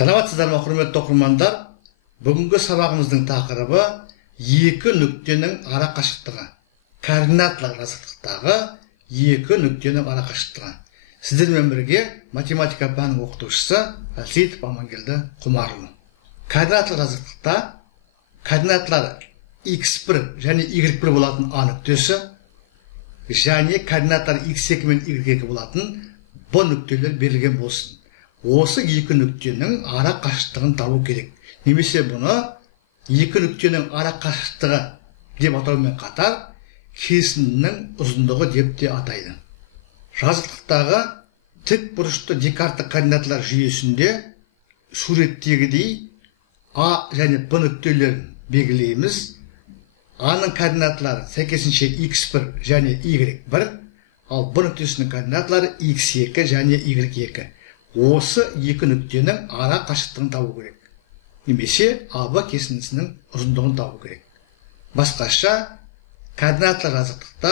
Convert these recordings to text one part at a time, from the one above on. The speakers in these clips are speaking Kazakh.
Саламатсыздар ма, құрметті оқырмандар? Бүгінгі сабағымыздың тақырыбы екі нүктенің ара қашықтығы. Координаталар жазықтықтағы екі нүктенің ара қашықтығы. Сіздермен бірге математика пәнінің оқытушысы Әлсейітов Амангелді Құмарұлы. Координаталар жазықтықта координаталар x1 және y1 болатын А нүктесі және координаттар x2 мен y2 болатын B нүктелер берілген болсын. Осы екі нүктенің ара қашықтығын табу керек. Немесе бұны екі нүктенің ара қашықтығы деп атаумен қатар кесінінің ұзындығы деп те атайды. Жазықтықтағы тік бұрышты декарттық координаталар жүйесінде суреттегідей А және Б нүктелерін белгілейміз. Аның координаталары сәйкесінше x1 және y1, ал Б нүктесінің координаталары x2 және y2. Осы екі нүктенің ара қашықтығын табу керек. Немесе АБ кесіндісінің ұзындығын табу керек. Басқаша, координаталар жазықтықта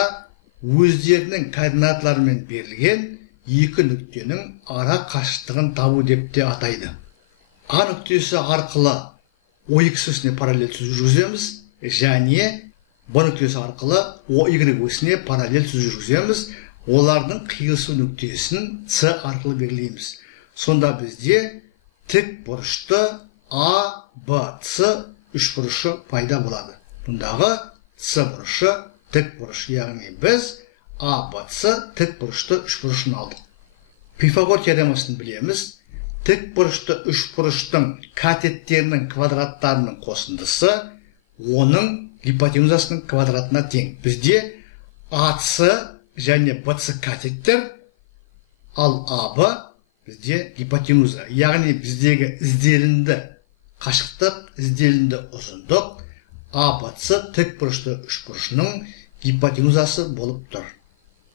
өздерінің координаталарымен берілген екі нүктенің ара қашықтығын табу деп те атайды. А нүктесі арқылы OX осіне параллель жүргіземіз, және Б нүктесі арқылы OY осіне параллель жүргіземіз. Олардың қиылысу нүктесін С арқылы белгілейміз. Сонда бізде тік бұрышты АБЦ үшбұрышы пайда болады. Бұндағы С бұрышы тік бұрыш, яғни біз АБЦ тік бұрышты үшбұрышын алдық. Пифагор теоремасын білеміз. Тік бұрышты үшбұрыштың катеттерінің квадраттарының қосындысы оның гипотенузасының квадратына тең. Бізде АЦ және БЦ катеттер, ал АБ бізде гипотенуза. Яғни біздегі ізделінді қашықтық, ізделінді ұзындық АБЦ тік бұрышты үшбұрышының гипотенузасы болып тұр.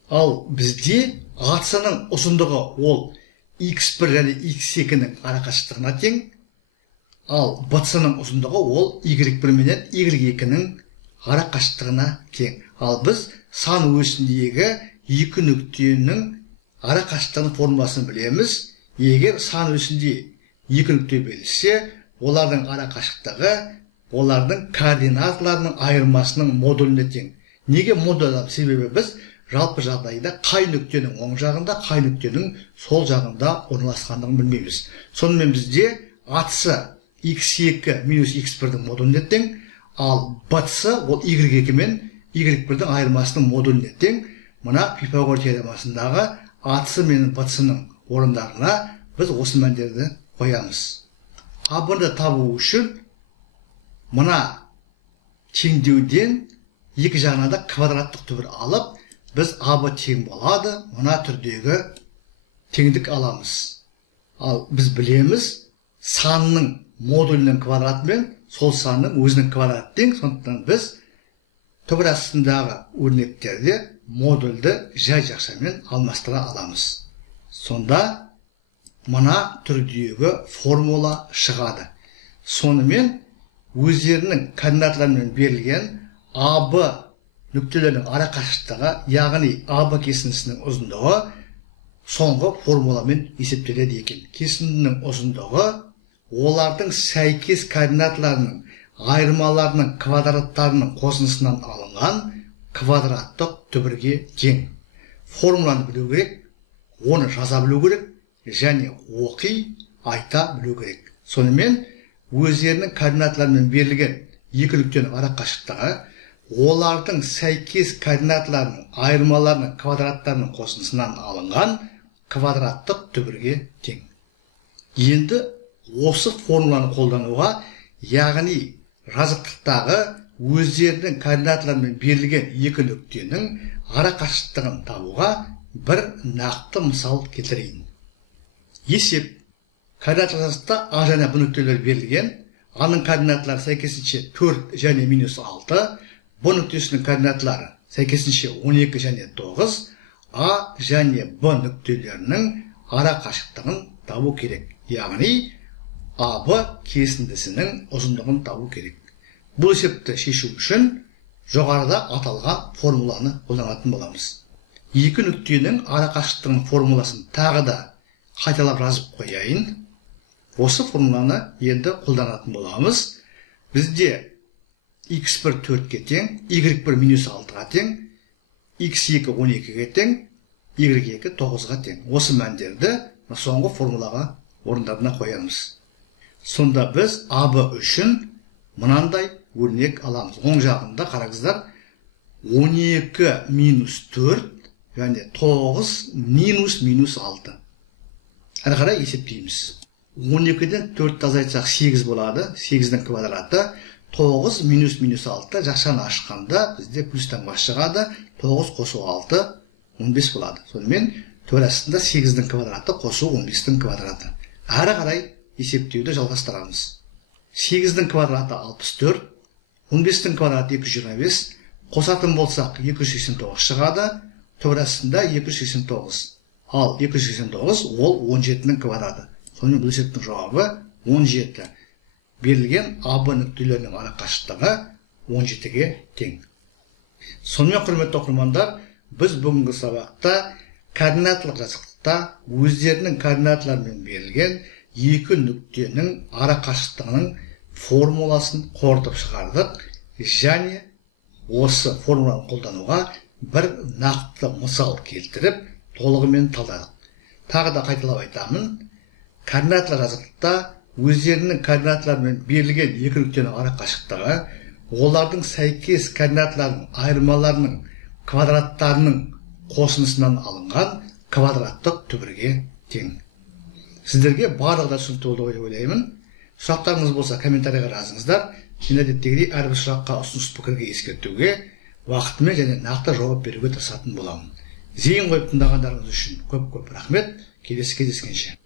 Ал бізде АЦ-ның ұзындығы ол x1 және x2-ның ара қашықтығына тең, ал БЦ-ның ұзындығы ол y1 менен y2-ның ара қашықтығына тең. Ал біз сан өрісіндегі екі нүктенің ара қашықтығының формуласын білеміз. Егер сан өрісінде екі нүкте берілсе, олардың ара қашықтығы олардың координаталарының айырмасының модуліне тең. Неге модуль? Себебі біз жалпы жағдайда қай нүктенің оң жағында, қай нүктенің сол жағында орналасқандығын білмейміз. Сонымен бізде АЦ x2 минус x1-дің модуліне тең, ал БЦ ол y2 мен y1-дің айырмасының модуліне тең. Мына Пифагор теоремасындағы АЦ мен БЦ-ның орындарына біз осы мәндерді қоямыз. АБ-ны табу үшін мына теңдеуден екі жағына да квадраттық түбір алып, біз АБ тең болады, мына түрдегі теңдік аламыз. Ал біз білеміз, санның модулінің квадратымен сол санның өзінің квадраты тең, сондықтан біз түбір астындағы өрнектерде модульді жай жақшамен алмастыра аламыз. Сонда мына түрдегі формула шығады. Сонымен өздерінің координаталарымен берілген АБ нүктелерінің ара қашықтығы, яғни АБ кесіндісінің ұзындығы соңғы формуламен есептеледі екен. Кесіндінің ұзындығы олардың сәйкес координаталарының айырмаларының квадраттарының қосындысынан алынған квадраттық түбірге тең. Формуланы білу керек, оны жаза білу керек, және оқи, айта білу керек. Сонымен өздерінің координаталарымен берілген екі нүктенің ара қашықтығы олардың сәйкес координаталарының айырмаларының квадраттарының қосындысынан алынған квадраттық түбірге тең. Енді осы формуланы қолдануға, яғни жазықтықтағы өздерінің координаталарымен берілген екі нүктенің ара қашықтығын табуға бір нақты мысал келтірейін. Есеп. Координаталар жазықтықта А және Б нүктелер берілген. Аның координаталары сәйкесінше 4 және минус 6, Б нүктесінің координаталары сәйкесінше 12 және 9, А және Б нүктелерінің ара қашықтығын табу керек. Яғни АБ кесіндісінің ұзындығын табу керек. Бұл есепті шешу үшін жоғарыда аталған формуланы қолданатын боламыз. Екі нүктенің ара қашықтығының формуласын тағы да қайталап жазып қояйын. Осы формуланы енді қолданатын боламыз. Бізде x1 4-ке тең, y1 минус 6-ға тең, x2 12-ге тең, y2 9-ға тең. Осы мәндерді соңғы формулаға орындарына қоямыз. Сонда біз АБ үшін мынандай өрнек аламыз. Оң жағында қараңыздар, 12 минус 4, яғни 9 минус 6. Әрі қарай есептейміз. 12-ден 4 азайтсақ 8 болады, 8-дің квадраты. 9 минус 6 жақшаны ашқанда бізде плюстан бас шығады, 9 қосу 6, 15 болады. Сонымен төр астында 8-дің квадраты қосу 15-дің квадраты. Әрі қарай есептеуді жалғастырамыз. 8-дің квадраты 64, 15-дің квадраты 225, қосатын болсақ 289 шығады, төр астында 289. Ал 289 ол 17-дің квадраты. Сонымен бұл есептің жауабы 17. Берілген АБ нүктелерінің арақашықтығы 17-ге тең. Сонымен құрметті оқырмандар, біз бүгінгі сабақта координаталық жазықтықта өздерінің координаталарымен берілген екі нүктенің арақашықтығының формуласын қорытып шығардық, және осы формуланы қолдануға бір нақты мысал келтіріп, толығымен талдадық. Тағы да қайталап айтамын, координаталық жазықтықта өздерінің координаталарымен берілген екі нүктенің арақашықтығы олардың сәйкес координаталарының айырмаларының квадраттарының қосындысынан алынған квадраттық түбірге тең. Сіздерге барлығы да түсінікті болды деп ойлаймын. Сұрақтарыңыз болса комментарийға жазыңыздар. Мен әдеттегідей әрбір сұраққа ұсыныс пікірге ескертуге, уақытымен және нақты жауап беруге тырысатын боламын. Зейін қойып тыңдағандарыңыз үшін көп рахмет. Келесі кездескенше.